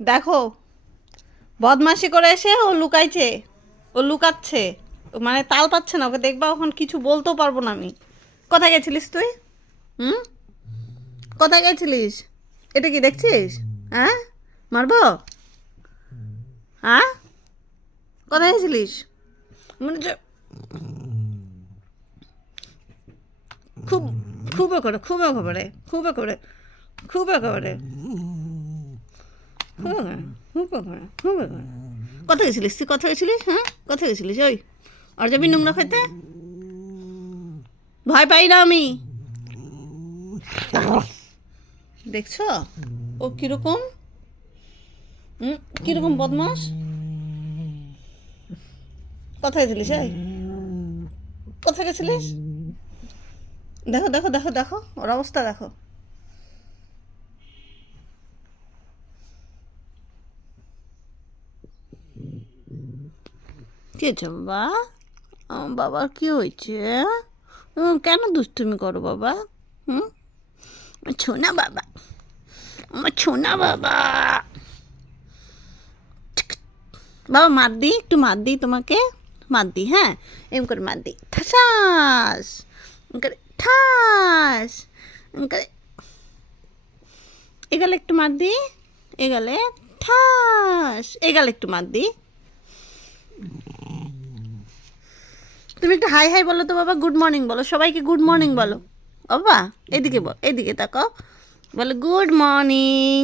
দেখো, বদমাশি করে এসে ও লুকাইছে, ও লুকাচ্ছে, মানে তাল পাচ্ছে না, ওকে দেখবা এখন কিছু বলতেও পারবো না আমি। কোথায় গেছিলিস তুই? হুম, কোথায় গেছিলিস? এটা কি দেখছিস? হ্যাঁ, মারবো? হ্যাঁ, কোথায় গেছিলিস? মনে হচ্ছে খুব, খুব করে, খুব করে, খুব করে, খুব করে, খুব করে, খুব করে, খুব করে। কোথায় গেছিলিস তুই? কোথায় গেছিলিস? হ্যাঁ, কোথায় গেছিলিস? ওই আর যাবি নোংরা খাইতে? ভয় পাই না আমি। দেখছো ও কিরকম, কিরকম বদমাস। কোথায় গেছিলিস? এই কোথায় গেছিলিস? দেখো দেখো দেখো দেখো ওর অবস্থা দেখো। কি হয়েছে বাবা? আমার বাবার কি হয়েছে? কেন দুষ্টুমি করো বাবা? হুম, ছোনা বাবা, আমার ছোনা বাবা। বাবা মার দিই, একটু মার দিই তোমাকে, মার দিই, হ্যাঁ, এম করে মার দিই, ঠাসাস, এম করে ঠাস, এম করে এগালে একটু মার দিই, এগালে ঠাস, এগালে একটু মার দিই। তুমি একটু হাই হাই বলো তো বাবা, গুড মর্নিং বলো, সবাইকে গুড মর্নিং বলো। ও বাবা এদিকে বল, এদিকে তাকাও, বলো গুড মর্নিং।